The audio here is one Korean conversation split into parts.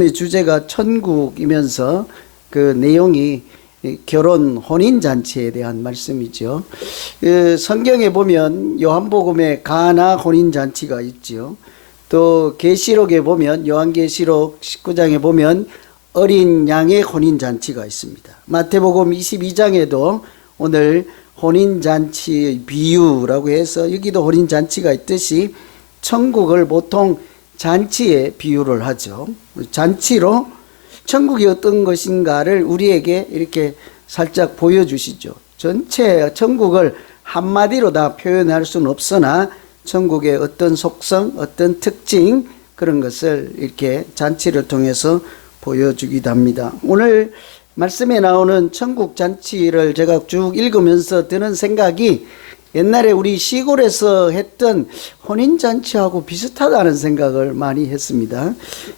주제가 천국이면서 그 내용이 결혼 혼인잔치에 대한 말씀이죠. 성경에 보면 요한복음에 가나 혼인잔치가 있죠. 또 계시록에 보면 요한계시록 19장에 보면 어린 양의 혼인잔치가 있습니다. 마태복음 22장에도 오늘 혼인잔치의 비유라고 해서 여기도 혼인잔치가 있듯이 천국을 보통 잔치에 비유를 하죠. 잔치로 천국이 어떤 것인가를 우리에게 이렇게 살짝 보여주시죠. 전체 천국을 한마디로 다 표현할 수는 없으나 천국의 어떤 속성, 어떤 특징 그런 것을 이렇게 잔치를 통해서 보여주기도 합니다. 오늘 말씀에 나오는 천국 잔치를 제가 쭉 읽으면서 드는 생각이 옛날에 우리 시골에서 했던 혼인잔치하고 비슷하다는 생각을 많이 했습니다.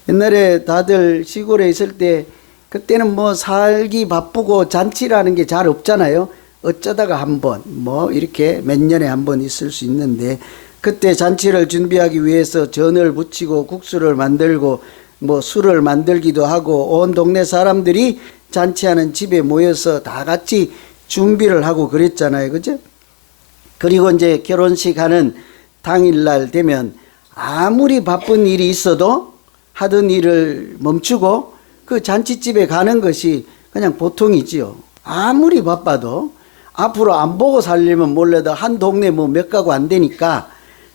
옛날에 다들 시골에 있을 때 그때는 뭐 살기 바쁘고 잔치라는 게 잘 없잖아요. 어쩌다가 한 번, 뭐 이렇게 몇 년에 한 번 있을 수 있는데 그때 잔치를 준비하기 위해서 전을 부치고 국수를 만들고 뭐 술을 만들기도 하고 온 동네 사람들이 잔치하는 집에 모여서 다 같이 준비를 하고 그랬잖아요. 그죠? 그리고 이제 결혼식 하는 당일날 되면 아무리 바쁜 일이 있어도 하던 일을 멈추고 그 잔치집에 가는 것이 그냥 보통이지요. 아무리 바빠도 앞으로 안 보고 살려면 몰라도 한 동네 뭐 몇 가구 안 되니까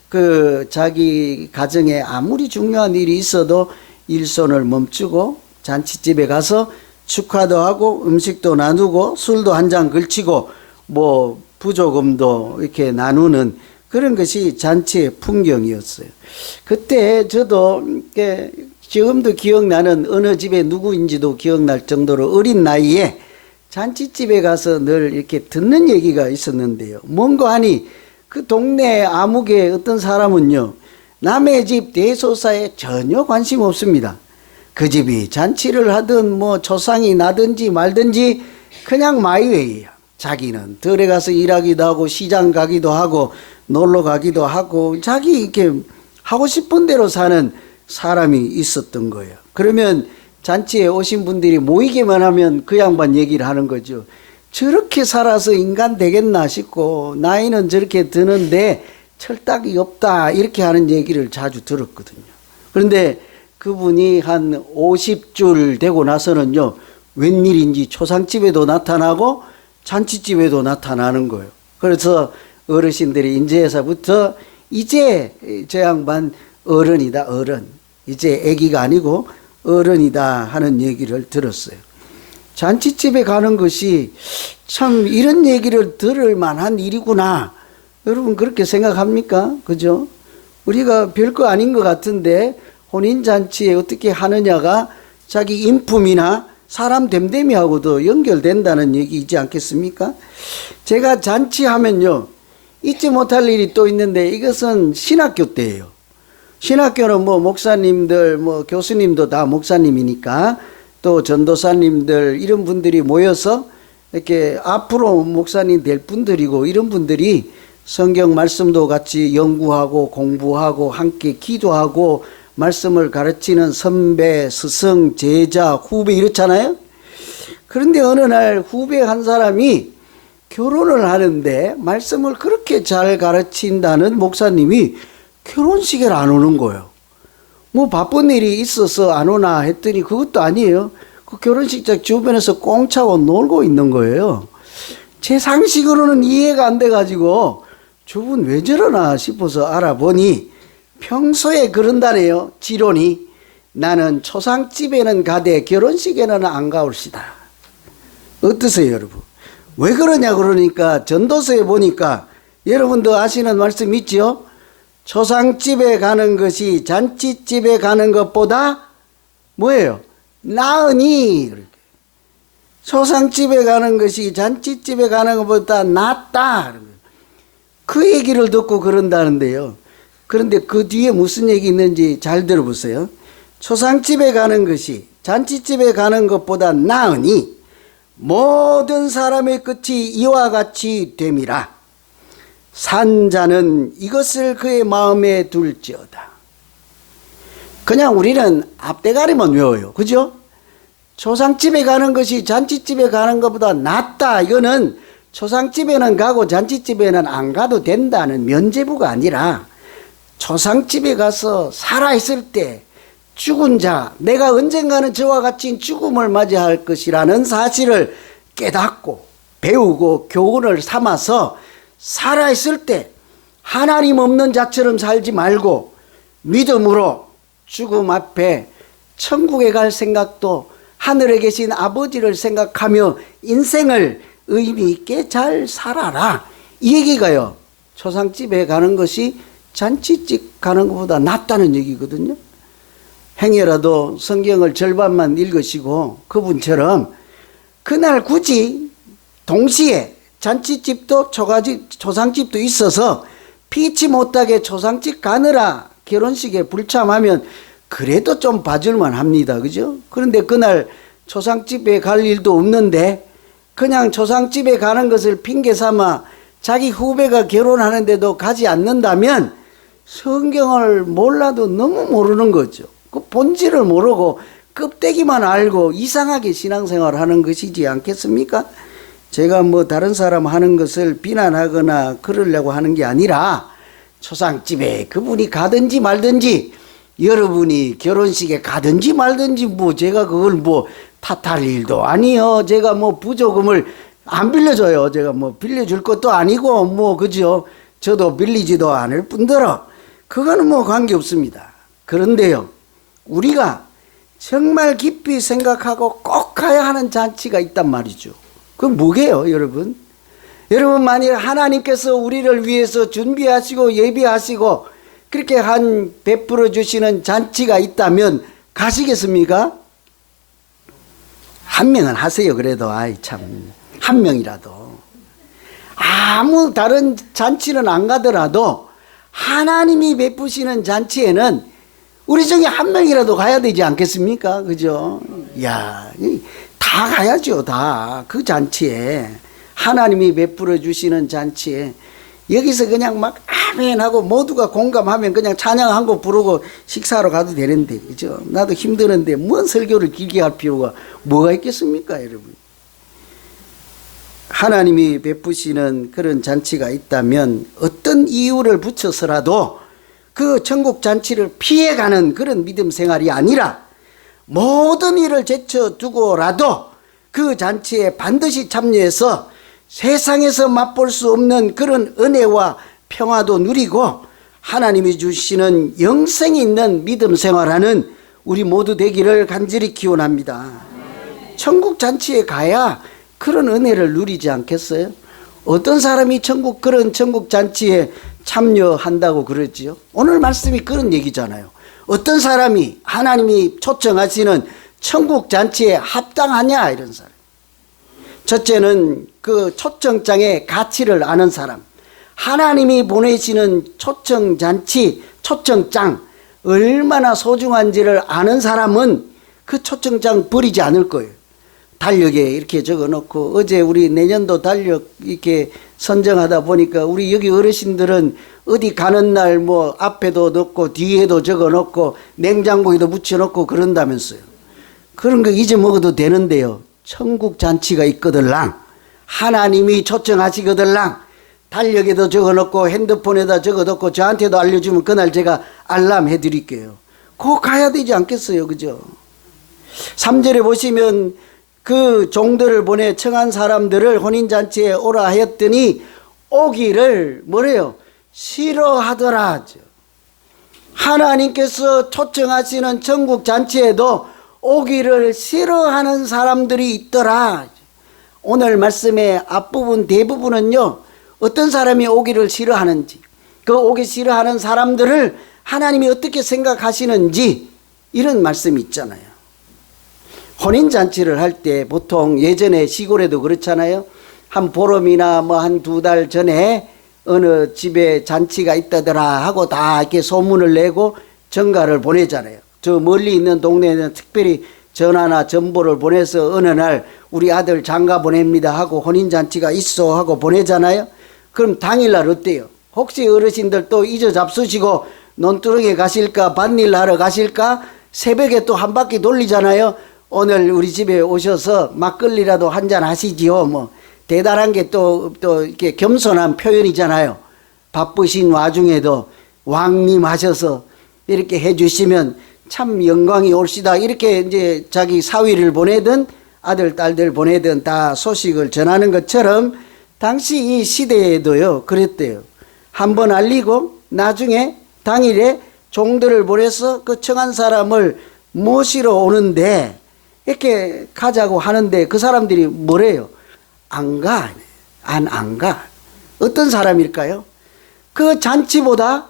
그 자기 가정에 아무리 중요한 일이 있어도 일손을 멈추고 잔치집에 가서 축하도 하고 음식도 나누고 술도 한 잔 걸치고 뭐 부조금도 이렇게 나누는 그런 것이 잔치의 풍경이었어요. 그때 저도 지금도 기억나는 어느 집에 누구인지도 기억날 정도로 어린 나이에 잔치집에 가서 늘 이렇게 듣는 얘기가 있었는데요. 뭔가 하니 그 동네 아무개 어떤 사람은요, 남의 집 대소사에 전혀 관심 없습니다. 그 집이 잔치를 하든 뭐 초상이 나든지 말든지 그냥 마이웨이야. 자기는 들에 가서 일하기도 하고 시장 가기도 하고 놀러 가기도 하고 자기 이렇게 하고 싶은 대로 사는 사람이 있었던 거예요. 그러면 잔치에 오신 분들이 모이기만 하면 그 양반 얘기를 하는 거죠. 저렇게 살아서 인간 되겠나 싶고 나이는 저렇게 드는데 철딱이 없다 이렇게 하는 얘기를 자주 들었거든요. 그런데 그분이 한 50줄 되고 나서는요, 웬일인지 초상집에도 나타나고 잔치집에도 나타나는 거예요. 그래서 어르신들이 인제에서부터 이제 저 양반 어른이다, 어른. 이제 아기가 아니고 어른이다 하는 얘기를 들었어요. 잔치집에 가는 것이 참 이런 얘기를 들을 만한 일이구나. 여러분 그렇게 생각합니까? 그죠? 우리가 별거 아닌 것 같은데 혼인잔치에 어떻게 하느냐가 자기 인품이나 사람 됨됨이하고도 연결된다는 얘기이지 않겠습니까? 제가 잔치하면요, 잊지 못할 일이 또 있는데 이것은 신학교 때예요. 신학교는 뭐 목사님들, 뭐 교수님도 다 목사님이니까 또 전도사님들 이런 분들이 모여서 이렇게 앞으로 목사님 될 분들이고 이런 분들이 성경 말씀도 같이 연구하고 공부하고 함께 기도하고 말씀을 가르치는 선배, 스승, 제자, 후배 이렇잖아요. 그런데 어느 날 후배 한 사람이 결혼을 하는데 말씀을 그렇게 잘 가르친다는 목사님이 결혼식에 안 오는 거예요. 뭐 바쁜 일이 있어서 안 오나 했더니 그것도 아니에요. 그 결혼식장 주변에서 꽁차고 놀고 있는 거예요. 제 상식으로는 이해가 안 돼가지고 저분 왜 저러나 싶어서 알아보니 평소에 그런다네요. 지론이. 나는 초상집에는 가되 결혼식에는 안 가올시다. 어떠세요, 여러분? 왜 그러냐 그러니까 전도서에 보니까 여러분도 아시는 말씀 있죠? 초상집에 가는 것이 잔치집에 가는 것보다 뭐예요? 나으니. 초상집에 가는 것이 잔치집에 가는 것보다 낫다. 그 얘기를 듣고 그런다는데요. 그런데 그 뒤에 무슨 얘기 있는지 잘 들어보세요. 초상집에 가는 것이 잔치집에 가는 것보다 나으니 모든 사람의 끝이 이와 같이 됨이라. 산 자는 이것을 그의 마음에 둘지어다. 그냥 우리는 앞대가리만 외워요. 그죠? 초상집에 가는 것이 잔치집에 가는 것보다 낫다. 이거는 초상집에는 가고 잔치집에는 안 가도 된다는 면죄부가 아니라 초상집에 가서 살아있을 때 죽은 자, 내가 언젠가는 저와 같이 죽음을 맞이할 것이라는 사실을 깨닫고 배우고 교훈을 삼아서 살아있을 때 하나님 없는 자처럼 살지 말고 믿음으로 죽음 앞에 천국에 갈 생각도 하늘에 계신 아버지를 생각하며 인생을 의미 있게 잘 살아라. 이 얘기가요. 초상집에 가는 것이 잔치집 가는 것보다 낫다는 얘기거든요. 행여라도 성경을 절반만 읽으시고 그분처럼 그날 굳이 동시에 잔치집도 초상집도 있어서 피치 못하게 초상집 가느라 결혼식에 불참하면 그래도 좀 봐줄만 합니다. 그죠? 그런데 그날 초상집에 갈 일도 없는데 그냥 초상집에 가는 것을 핑계 삼아 자기 후배가 결혼하는데도 가지 않는다면 성경을 몰라도 너무 모르는 거죠. 그 본질을 모르고 껍데기만 알고 이상하게 신앙생활을 하는 것이지 않겠습니까? 제가 뭐 다른 사람 하는 것을 비난하거나 그러려고 하는 게 아니라 초상집에 그분이 가든지 말든지 여러분이 결혼식에 가든지 말든지 뭐 제가 그걸 뭐 탓할 일도 아니요. 제가 뭐 부조금을 안 빌려줘요. 제가 뭐 빌려줄 것도 아니고 뭐 그죠. 저도 빌리지도 않을 뿐더러 그거는 뭐 관계없습니다. 그런데요. 우리가 정말 깊이 생각하고 꼭 가야 하는 잔치가 있단 말이죠. 그건 뭐게요, 여러분? 여러분 만일 하나님께서 우리를 위해서 준비하시고 예비하시고 그렇게 한 베풀어 주시는 잔치가 있다면 가시겠습니까? 한 명은 하세요. 그래도 아이 참 한 명이라도 아무 다른 잔치는 안 가더라도 하나님이 베푸시는 잔치에는 우리 중에 한 명이라도 가야 되지 않겠습니까? 그죠? 야, 다 가야죠. 다 그 잔치에 하나님이 베풀어 주시는 잔치에 여기서 그냥 막 아멘 하고 모두가 공감하면 그냥 찬양 한 곡 부르고 식사하러 가도 되는데 그죠? 나도 힘드는데 뭔 설교를 길게 할 필요가 뭐가 있겠습니까, 여러분? 하나님이 베푸시는 그런 잔치가 있다면 어떤 이유를 붙여서라도 그 천국 잔치를 피해가는 그런 믿음 생활이 아니라 모든 일을 제쳐두고라도 그 잔치에 반드시 참여해서 세상에서 맛볼 수 없는 그런 은혜와 평화도 누리고 하나님이 주시는 영생이 있는 믿음 생활하는 우리 모두 되기를 간절히 기원합니다. 천국 잔치에 가야 그런 은혜를 누리지 않겠어요? 어떤 사람이 그런 천국 잔치에 참여한다고 그러지요? 오늘 말씀이 그런 얘기잖아요. 어떤 사람이 하나님이 초청하시는 천국 잔치에 합당하냐 이런 사람. 첫째는 그 초청장의 가치를 아는 사람. 하나님이 보내시는 초청잔치, 초청장 얼마나 소중한지를 아는 사람은 그 초청장 버리지 않을 거예요. 달력에 이렇게 적어놓고 어제 우리 내년도 달력 이렇게 선정하다 보니까 우리 여기 어르신들은 어디 가는 날 뭐 앞에도 넣고 뒤에도 적어놓고 냉장고에도 묻혀놓고 그런다면서요. 그런 거 잊어먹어도 되는데요. 천국 잔치가 있거들랑 하나님이 초청하시거들랑 달력에도 적어놓고 핸드폰에다 적어놓고 저한테도 알려주면 그날 제가 알람 해드릴게요. 꼭 가야 되지 않겠어요, 그죠? 3절에 보시면 그 종들을 보내 청한 사람들을 혼인잔치에 오라 하였더니 오기를 뭐래요? 싫어하더라. 하나님께서 초청하시는 천국 잔치에도 오기를 싫어하는 사람들이 있더라. 오늘 말씀의 앞부분 대부분은요, 어떤 사람이 오기를 싫어하는지, 그 오기 싫어하는 사람들을 하나님이 어떻게 생각하시는지 이런 말씀이 있잖아요. 혼인잔치를 할 때 보통 예전에 시골에도 그렇잖아요. 한 보름이나 뭐 한 2달 전에 어느 집에 잔치가 있다더라 하고 다 이렇게 소문을 내고 전가를 보내잖아요. 저 멀리 있는 동네에는 특별히 전화나 전보를 보내서 어느 날 우리 아들 장가 보냅니다 하고 혼인잔치가 있어 하고 보내잖아요. 그럼 당일날 어때요? 혹시 어르신들 또 잊어 잡수시고 논두렁에 가실까, 밭일 하러 가실까, 새벽에 또 한 바퀴 돌리잖아요. 오늘 우리 집에 오셔서 막걸리라도 한잔 하시지요. 뭐 대단한 게 또 이렇게 겸손한 표현이잖아요. 바쁘신 와중에도 왕님 하셔서 이렇게 해주시면 참 영광이 올시다. 이렇게 이제 자기 사위를 보내든 아들, 딸들 보내든 다 소식을 전하는 것처럼 당시 이 시대에도요, 그랬대요. 한번 알리고 나중에 당일에 종들을 보내서 그 청한 사람을 모시러 오는데 이렇게 가자고 하는데 그 사람들이 뭐래요? 안 가. 안 가. 어떤 사람일까요? 그 잔치보다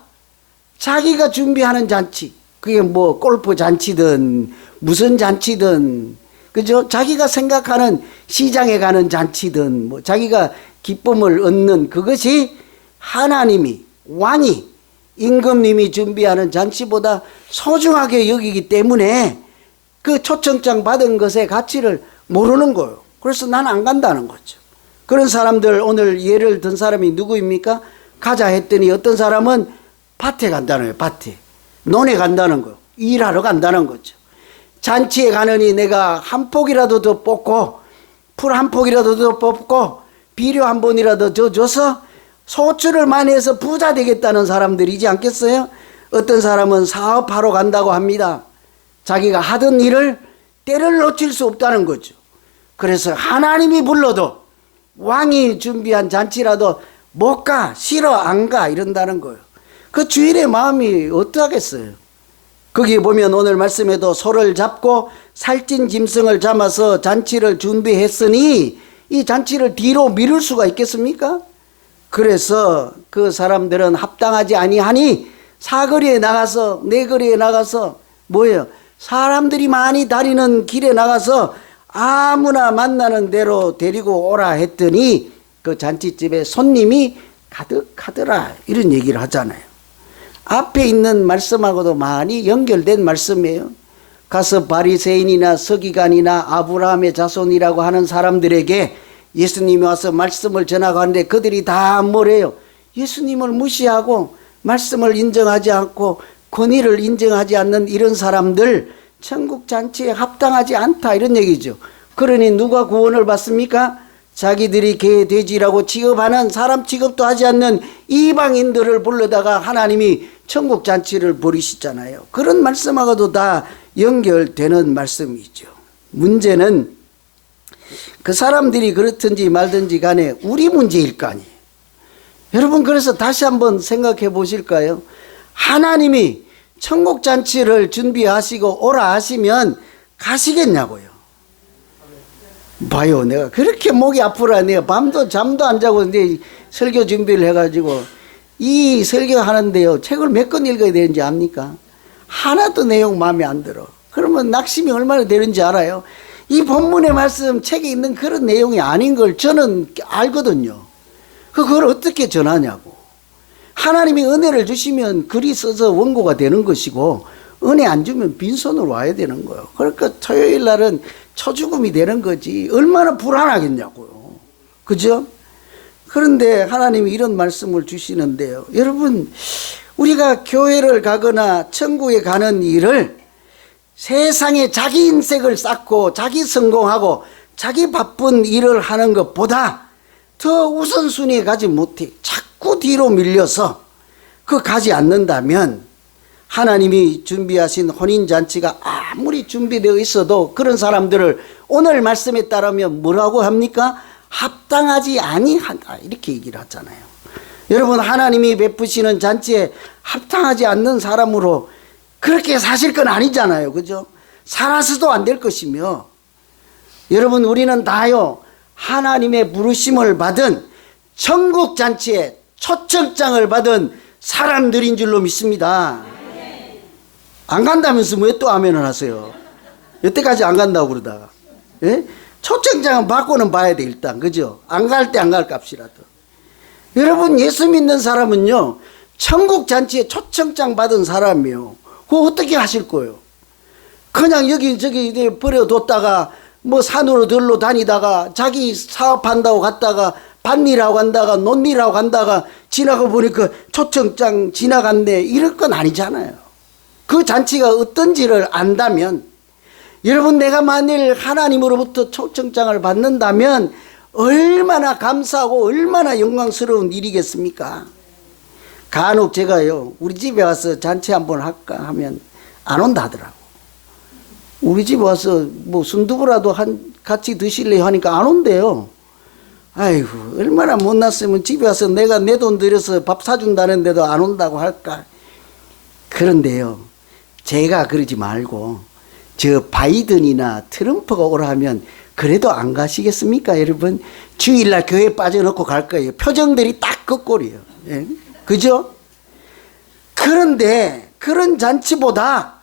자기가 준비하는 잔치, 그게 뭐 골프 잔치든 무슨 잔치든, 그죠? 자기가 생각하는 시장에 가는 잔치든 뭐 자기가 기쁨을 얻는 그것이 하나님이, 왕이, 임금님이 준비하는 잔치보다 소중하게 여기기 때문에 그 초청장 받은 것의 가치를 모르는 거예요. 그래서 난 안 간다는 거죠. 그런 사람들, 오늘 예를 든 사람이 누구입니까? 가자 했더니 어떤 사람은 밭에 간다는 거예요. 밭에. 논에 간다는 거예요. 일하러 간다는 거죠. 잔치에 가느니 내가 한 폭이라도 더 뽑고 풀 한 폭이라도 더 뽑고 비료 한 번이라도 더 줘서 소출을 많이 해서 부자 되겠다는 사람들이지 않겠어요? 어떤 사람은 사업하러 간다고 합니다. 자기가 하던 일을 때를 놓칠 수 없다는 거죠. 그래서 하나님이 불러도 왕이 준비한 잔치라도 못 가, 싫어, 안 가 이런다는 거예요. 그 주인의 마음이 어떠하겠어요? 거기 보면 오늘 말씀에도 소를 잡고 살찐 짐승을 잡아서 잔치를 준비했으니 이 잔치를 뒤로 미룰 수가 있겠습니까? 그래서 그 사람들은 합당하지 아니하니 사거리에 나가서, 내거리에 나가서 뭐예요? 사람들이 많이 다니는 길에 나가서 아무나 만나는 대로 데리고 오라 했더니 그 잔치집에 손님이 가득하더라, 이런 얘기를 하잖아요. 앞에 있는 말씀하고도 많이 연결된 말씀이에요. 가서 바리새인이나 서기관이나 아브라함의 자손이라고 하는 사람들에게 예수님이 와서 말씀을 전하고 하는데 그들이 다 뭐래요? 예수님을 무시하고 말씀을 인정하지 않고 권위를 인정하지 않는 이런 사람들 천국 잔치에 합당하지 않다, 이런 얘기죠. 그러니 누가 구원을 받습니까? 자기들이 개, 돼지라고 취급하는, 사람 취급도 하지 않는 이방인들을 불러다가 하나님이 천국 잔치를 벌이시잖아요. 그런 말씀하고도 다 연결되는 말씀이죠. 문제는 그 사람들이 그렇든지 말든지 간에 우리 문제일 거 아니에요. 여러분, 그래서 다시 한번 생각해 보실까요? 하나님이 천국 잔치를 준비하시고 오라 하시면 가시겠냐고요. 봐요, 내가 그렇게 목이 아프라 내가 밤도 잠도 안 자고 이제 설교 준비를 해가지고 이 설교하는데요, 책을 몇 권 읽어야 되는지 압니까? 하나도 내용 마음에 안 들어. 그러면 낙심이 얼마나 되는지 알아요? 이 본문의 말씀 책에 있는 그런 내용이 아닌 걸 저는 알거든요. 그걸 어떻게 전하냐고. 하나님이 은혜를 주시면 글이 써서 원고가 되는 것이고, 은혜 안 주면 빈손으로 와야 되는 거예요. 그러니까 토요일 날은 초죽음이 되는 거지. 얼마나 불안하겠냐고요. 그죠? 그런데 하나님이 이런 말씀을 주시는데요. 여러분, 우리가 교회를 가거나 천국에 가는 일을 세상에 자기 인생을 쌓고 자기 성공하고 자기 바쁜 일을 하는 것보다 더 우선순위에 가지 못해 자꾸 뒤로 밀려서 그 가지 않는다면 하나님이 준비하신 혼인잔치가 아무리 준비되어 있어도 그런 사람들을 오늘 말씀에 따르면 뭐라고 합니까? 합당하지 아니하다, 이렇게 얘기를 하잖아요. 여러분, 하나님이 베푸시는 잔치에 합당하지 않는 사람으로 그렇게 사실 건 아니잖아요. 그죠? 살아서도 안 될 것이며, 여러분, 우리는 다요 하나님의 부르심을 받은 천국 잔치에 초청장을 받은 사람들인 줄로 믿습니다. 안 간다면서 왜 또 아멘을 하세요? 여태까지 안 간다고 그러다가. 예? 초청장은 받고는 봐야 돼, 일단. 그죠? 안 갈 때 안 갈 값이라도. 여러분, 예수 믿는 사람은요, 천국 잔치에 초청장 받은 사람이요. 그거 어떻게 하실 거예요? 그냥 여기저기 버려뒀다가 뭐 산으로 들러 다니다가 자기 사업한다고 갔다가 밭일하고 간다가 논일하고 간다가 지나가 보니까 초청장 지나갔네, 이럴 건 아니잖아요. 그 잔치가 어떤지를 안다면, 여러분, 내가 만일 하나님으로부터 초청장을 받는다면 얼마나 감사하고 얼마나 영광스러운 일이겠습니까? 간혹 제가요, 우리 집에 와서 잔치 한번 할까 하면 안 온다 하더라고. 우리 집에 와서 뭐 순두부라도 같이 드실래요 하니까 안 온대요. 아이고, 얼마나 못났으면 집에 와서 내가 내 돈 들여서 밥 사준다는데도 안 온다고 할까. 그런데요, 제가 그러지 말고 저 바이든이나 트럼프가 오라 하면 그래도 안 가시겠습니까, 여러분? 주일날 교회 빠져놓고 갈 거예요. 표정들이 딱 그 꼴이에요. 예? 그죠? 그런데 그런 잔치보다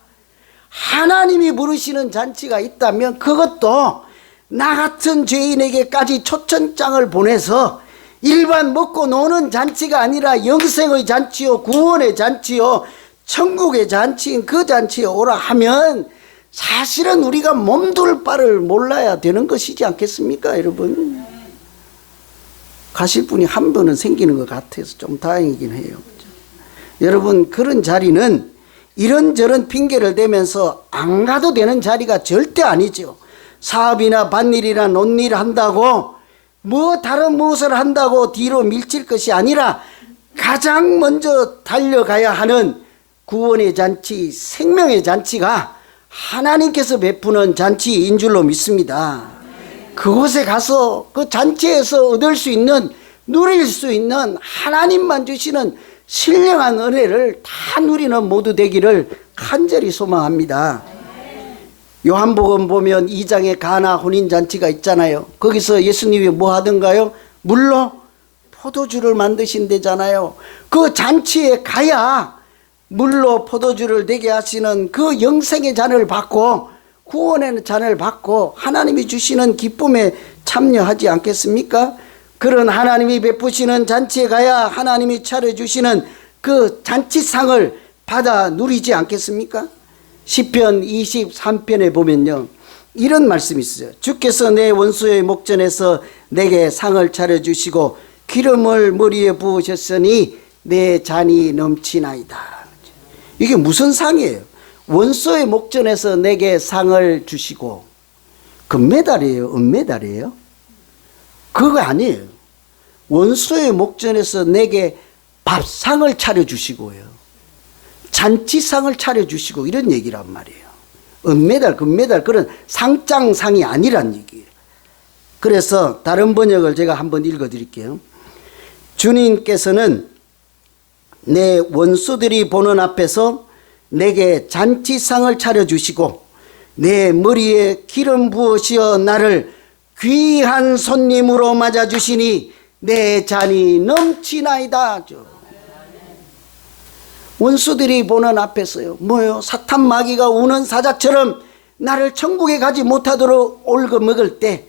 하나님이 부르시는 잔치가 있다면 그것도 나 같은 죄인에게까지 초청장을 보내서 일반 먹고 노는 잔치가 아니라 영생의 잔치요, 구원의 잔치요, 천국의 잔치인 그 잔치에 오라 하면 사실은 우리가 몸둘 바를 몰라야 되는 것이지 않겠습니까, 여러분? 가실 분이 한 번은 생기는 것 같아서 좀 다행이긴 해요. 그렇죠? 여러분, 그런 자리는 이런저런 핑계를 대면서 안 가도 되는 자리가 절대 아니죠. 사업이나 밭일이나 논일 한다고 뭐 다른 무엇을 한다고 뒤로 밀칠 것이 아니라 가장 먼저 달려가야 하는 구원의 잔치, 생명의 잔치가 하나님께서 베푸는 잔치인 줄로 믿습니다. 그곳에 가서 그 잔치에서 얻을 수 있는, 누릴 수 있는 하나님만 주시는 신령한 은혜를 다 누리는 모두 되기를 간절히 소망합니다. 요한복음 보면 2장에 가나 혼인잔치가 있잖아요. 거기서 예수님이 뭐 하던가요? 물로 포도주를 만드신대잖아요. 그 잔치에 가야 물로 포도주를 내게 하시는 그 영생의 잔을 받고 구원의 잔을 받고 하나님이 주시는 기쁨에 참여하지 않겠습니까? 그런 하나님이 베푸시는 잔치에 가야 하나님이 차려주시는 그 잔치상을 받아 누리지 않겠습니까? 시편 23편에 보면요, 이런 말씀이 있어요. 주께서 내 원수의 목전에서 내게 상을 차려주시고 기름을 머리에 부으셨으니 내 잔이 넘치나이다. 이게 무슨 상이에요? 원수의 목전에서 내게 상을 주시고, 금메달이에요, 은메달이에요? 그거 아니에요. 원수의 목전에서 내게 밥상을 차려주시고요, 잔치상을 차려주시고, 이런 얘기란 말이에요. 은메달, 금메달, 그런 상장상이 아니란 얘기예요. 그래서 다른 번역을 제가 한번 읽어드릴게요. 주님께서는 내 원수들이 보는 앞에서 내게 잔치상을 차려주시고 내 머리에 기름 부으시어 나를 귀한 손님으로 맞아주시니 내 잔이 넘치나이다. 원수들이 보는 앞에서요, 뭐요? 사탄 마귀가 우는 사자처럼 나를 천국에 가지 못하도록 옮겨먹을 때,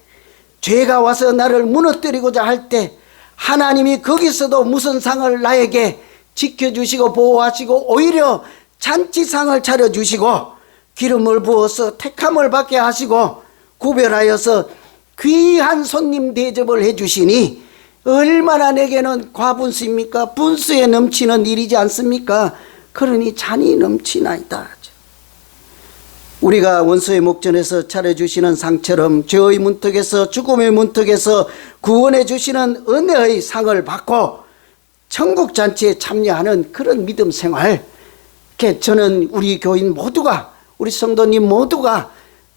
죄가 와서 나를 무너뜨리고자 할 때 하나님이 거기서도 무슨 상을 나에게 지켜주시고 보호하시고 오히려 잔치상을 차려주시고 기름을 부어서 택함을 받게 하시고 구별하여서 귀한 손님 대접을 해주시니 얼마나 내게는 과분수입니까? 분수에 넘치는 일이지 않습니까? 그러니 잔이 넘치나이다. 우리가 원수의 목전에서 차려주시는 상처럼 죄의 문턱에서 죽음의 문턱에서 구원해 주시는 은혜의 상을 받고 천국 잔치에 참여하는 그런 믿음 생활, 저는 우리 교인 모두가, 우리 성도님 모두가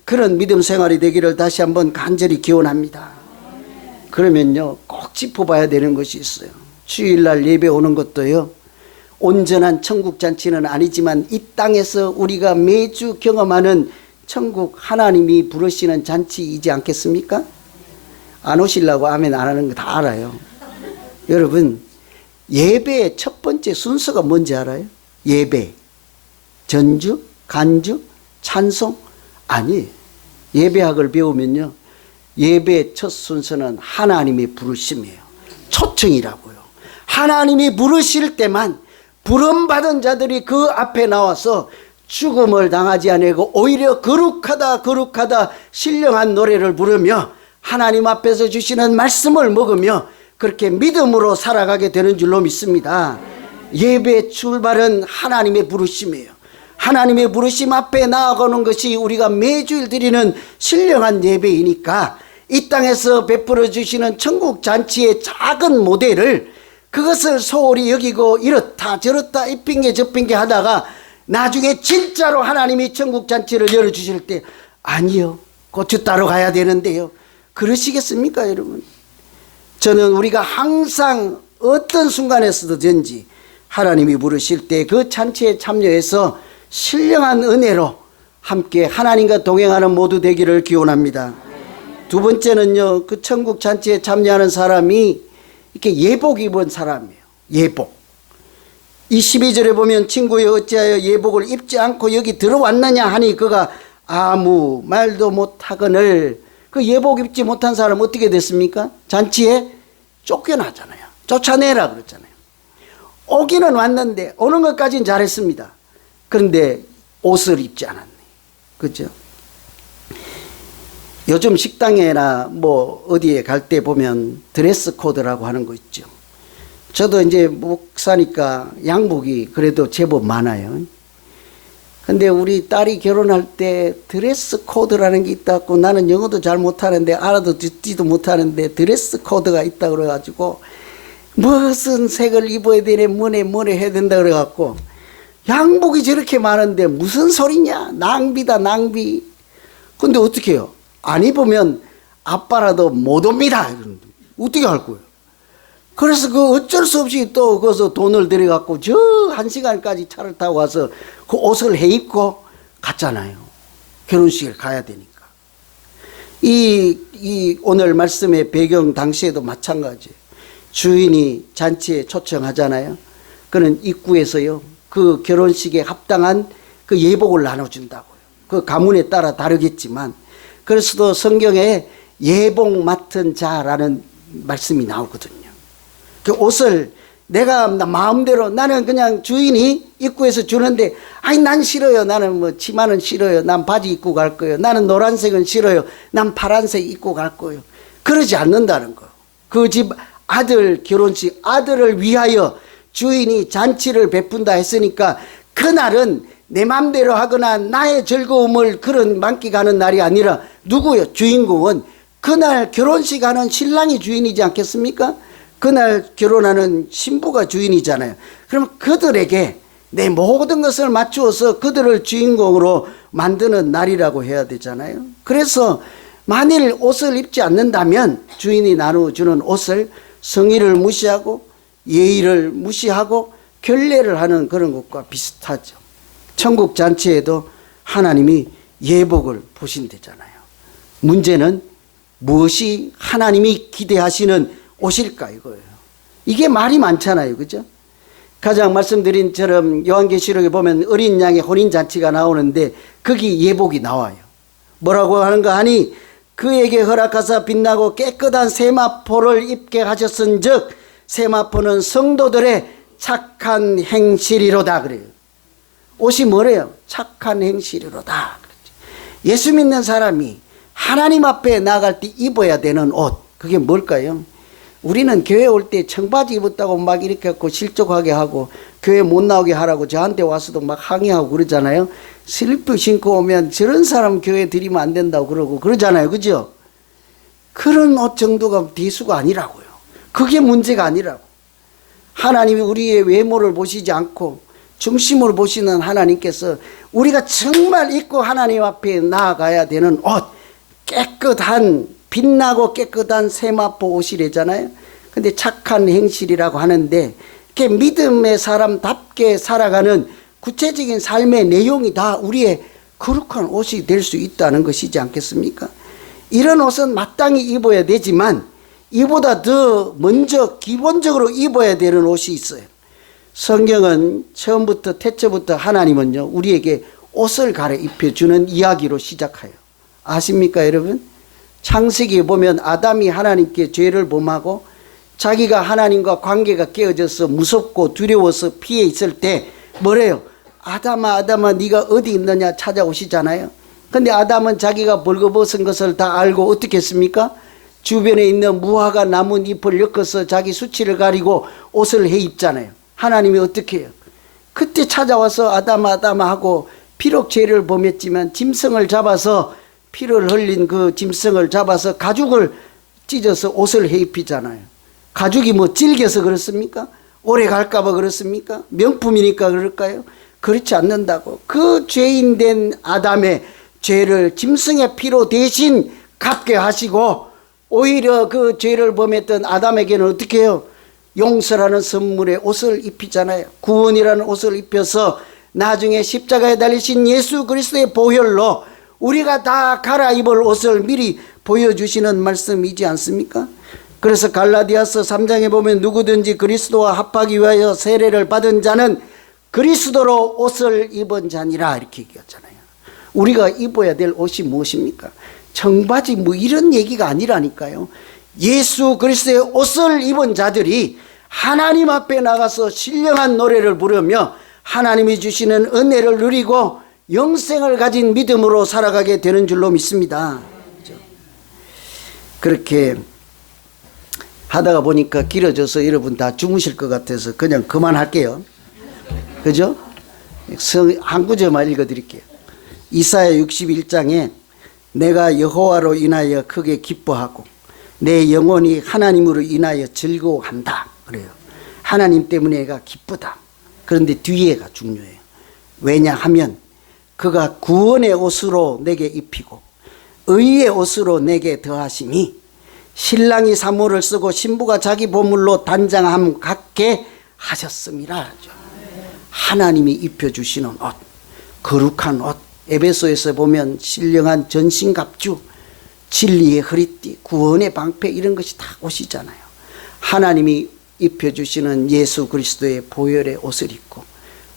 그런 믿음 생활이 되기를 다시 한번 간절히 기원합니다. 그러면요, 꼭 짚어봐야 되는 것이 있어요. 주일날 예배 오는 것도요, 온전한 천국 잔치는 아니지만 이 땅에서 우리가 매주 경험하는 천국 하나님이 부르시는 잔치이지 않겠습니까? 안 오시려고 아멘 안 하는 거 다 알아요. 여러분, 예배의 첫 번째 순서가 뭔지 알아요? 예배, 전주, 간주, 찬송? 아니에요. 예배학을 배우면요, 예배의 첫 순서는 하나님의 부르심이에요. 초청이라고요. 하나님이 부르실 때만 부름받은 자들이 그 앞에 나와서 죽음을 당하지 아니하고 오히려 거룩하다 거룩하다 신령한 노래를 부르며 하나님 앞에서 주시는 말씀을 먹으며 그렇게 믿음으로 살아가게 되는 줄로 믿습니다. 예배 출발은 하나님의 부르심이에요. 하나님의 부르심 앞에 나아가는 것이 우리가 매주일 드리는 신령한 예배이니까 이 땅에서 베풀어 주시는 천국 잔치의 작은 모델을 그것을 소홀히 여기고 이렇다 저렇다 이 핑계 저 핑계 하다가 나중에 진짜로 하나님이 천국 잔치를 열어주실 때 아니요 고추 따러 가야 되는데요. 그러시겠습니까 여러분? 저는 우리가 항상 어떤 순간에서든지 하나님이 부르실 때 그 잔치에 참여해서 신령한 은혜로 함께 하나님과 동행하는 모두 되기를 기원합니다. 두 번째는요, 그 천국 잔치에 참여하는 사람이 이렇게 예복 입은 사람이에요. 예복. 이 12절에 보면 친구여 어찌하여 예복을 입지 않고 여기 들어왔느냐 하니 그가 아무 말도 못하거늘. 그 예복 입지 못한 사람 어떻게 됐습니까? 잔치에 쫓겨나잖아요. 쫓아내라 그랬잖아요. 오기는 왔는데 오는 것까지는 잘했습니다. 그런데 옷을 입지 않았네. 그죠? 요즘 식당에나 뭐 어디에 갈 때 보면 드레스 코드라고 하는 거 있죠. 저도 이제 목사니까 양복이 그래도 제법 많아요. 근데 우리 딸이 결혼할 때 드레스 코드라는 게 있다고 나는 영어도 잘 못하는데 알아도 듣지도 못하는데 드레스 코드가 있다 그래가지고 무슨 색을 입어야 되네 뭐네 해야 된다 그래갖고 양복이 저렇게 많은데 무슨 소리냐 낭비다 낭비. 근데 어떻게 해요? 안 입으면 아빠라도 못 옵니다. 어떻게 할 거예요? 그래서 그 어쩔 수 없이 또 거기서 돈을 들여갖고 저 1시간까지 차를 타고 가서 그 옷을 해입고 갔잖아요. 결혼식을 가야 되니까. 이 오늘 말씀의 배경 당시에도 마찬가지예요. 주인이 잔치에 초청하잖아요. 그는 입구에서요. 그 결혼식에 합당한 그 예복을 나눠준다고요. 그 가문에 따라 다르겠지만 그래서도 성경에 예복 맡은 자라는 말씀이 나오거든요. 그 옷을 내가 마음대로 나는 그냥 주인이 입구에서 주는데 아니 난 싫어요. 나는 뭐 치마는 싫어요. 난 바지 입고 갈 거예요. 나는 노란색은 싫어요. 난 파란색 입고 갈 거예요. 그러지 않는다는 거. 그 집 아들 결혼식 아들을 위하여 주인이 잔치를 베푼다 했으니까 그날은 내 맘대로 하거나 나의 즐거움을 그런 만끽하는 날이 아니라 누구요? 주인공은 그날 결혼식 하는 신랑이 주인이지 않겠습니까? 그날 결혼하는 신부가 주인이잖아요. 그럼 그들에게 내 모든 것을 맞추어서 그들을 주인공으로 만드는 날이라고 해야 되잖아요. 그래서 만일 옷을 입지 않는다면 주인이 나눠주는 옷을 성의를 무시하고 예의를 무시하고 결례를 하는 그런 것과 비슷하죠. 천국 잔치에도 하나님이 예복을 보신대잖아요. 문제는 무엇이 하나님이 기대하시는 옷일까 이거예요. 이게 말이 많잖아요. 그죠? 가장 말씀드린 처럼 요한계시록에 보면 어린 양의 혼인잔치가 나오는데 거기 예복이 나와요. 뭐라고 하는가 하니 그에게 허락하사 빛나고 깨끗한 세마포를 입게 하셨은즉 세마포는 성도들의 착한 행실이로다 그래요. 옷이 뭐래요? 착한 행실이로다. 예수 믿는 사람이 하나님 앞에 나갈 때 입어야 되는 옷 그게 뭘까요? 우리는 교회 올 때 청바지 입었다고 막 이렇게 하고 실족하게 하고 교회 못 나오게 하라고 저한테 와서도 막 항의하고 그러잖아요. 슬리퍼 신고 오면 저런 사람 교회 들이면 안 된다고 그러고 그러잖아요. 그죠? 그런 옷 정도가 비수가 아니라고요. 그게 문제가 아니라고. 하나님이 우리의 외모를 보시지 않고 중심으로 보시는 하나님께서 우리가 정말 입고 하나님 앞에 나아가야 되는 옷 깨끗한 빛나고 깨끗한 세마포 옷이래잖아요. 근데 착한 행실이라고 하는데 이렇게 믿음의 사람답게 살아가는 구체적인 삶의 내용이 다 우리의 거룩한 옷이 될 수 있다는 것이지 않겠습니까? 이런 옷은 마땅히 입어야 되지만 이보다 더 먼저 기본적으로 입어야 되는 옷이 있어요. 성경은 처음부터 태초부터 하나님은요 우리에게 옷을 갈아입혀주는 이야기로 시작해요. 아십니까 여러분? 창세기에 보면 아담이 하나님께 죄를 범하고 자기가 하나님과 관계가 깨어져서 무섭고 두려워서 피해 있을 때 뭐래요? 아담아 아담아 네가 어디 있느냐 찾아오시잖아요. 근데 아담은 자기가 벌거벗은 것을 다 알고 어떻게 했습니까? 주변에 있는 무화과 나뭇잎을 엮어서 자기 수치를 가리고 옷을 해 입잖아요. 하나님이 어떻게 해요? 그때 찾아와서 아담아 하고 비록 죄를 범했지만 짐승을 잡아서 피를 흘린 그 짐승을 잡아서 가죽을 찢어서 옷을 해 입히잖아요. 가죽이 뭐 질겨서 그렇습니까? 오래 갈까봐 그렇습니까? 명품이니까 그럴까요? 그렇지 않는다고. 그 죄인된 아담의 죄를 짐승의 피로 대신 갚게 하시고 오히려 그 죄를 범했던 아담에게는 어떻게 해요? 용서라는 선물의 옷을 입히잖아요. 구원이라는 옷을 입혀서 나중에 십자가에 달리신 예수 그리스도의 보혈로 우리가 다 갈아입을 옷을 미리 보여주시는 말씀이지 않습니까? 그래서 갈라디아서 3장에 보면 누구든지 그리스도와 합하기 위하여 세례를 받은 자는 그리스도로 옷을 입은 자니라 이렇게 얘기하잖아요. 우리가 입어야 될 옷이 무엇입니까? 청바지 뭐 이런 얘기가 아니라니까요. 예수 그리스도의 옷을 입은 자들이 하나님 앞에 나가서 신령한 노래를 부르며 하나님이 주시는 은혜를 누리고 영생을 가진 믿음으로 살아가게 되는 줄로 믿습니다. 그렇게 하다가 보니까 길어져서 여러분 다 주무실 것 같아서 그냥 그만할게요. 그죠? 한 구절만 읽어드릴게요. 이사야 61장에 내가 여호와로 인하여 크게 기뻐하고 내 영혼이 하나님으로 인하여 즐거워한다 그래요. 하나님 때문에 내가 기쁘다. 그런데 뒤에가 중요해요. 왜냐하면 그가 구원의 옷으로 내게 입히고 의의 옷으로 내게 더하시니 신랑이 사모를 쓰고 신부가 자기 보물로 단장함 같게 하셨음이라. 하나님이 입혀주시는 옷, 거룩한 옷. 에베소에서 보면 신령한 전신갑주, 진리의 허리띠, 구원의 방패 이런 것이 다 옷이잖아요. 하나님이 입혀주시는 예수 그리스도의 보혈의 옷을 입고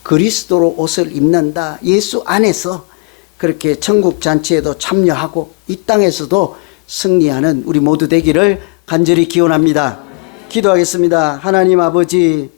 그리스도로 옷을 입는다. 예수 안에서 그렇게 천국 잔치에도 참여하고 이 땅에서도 승리하는 우리 모두 되기를 간절히 기원합니다. 기도하겠습니다. 하나님 아버지,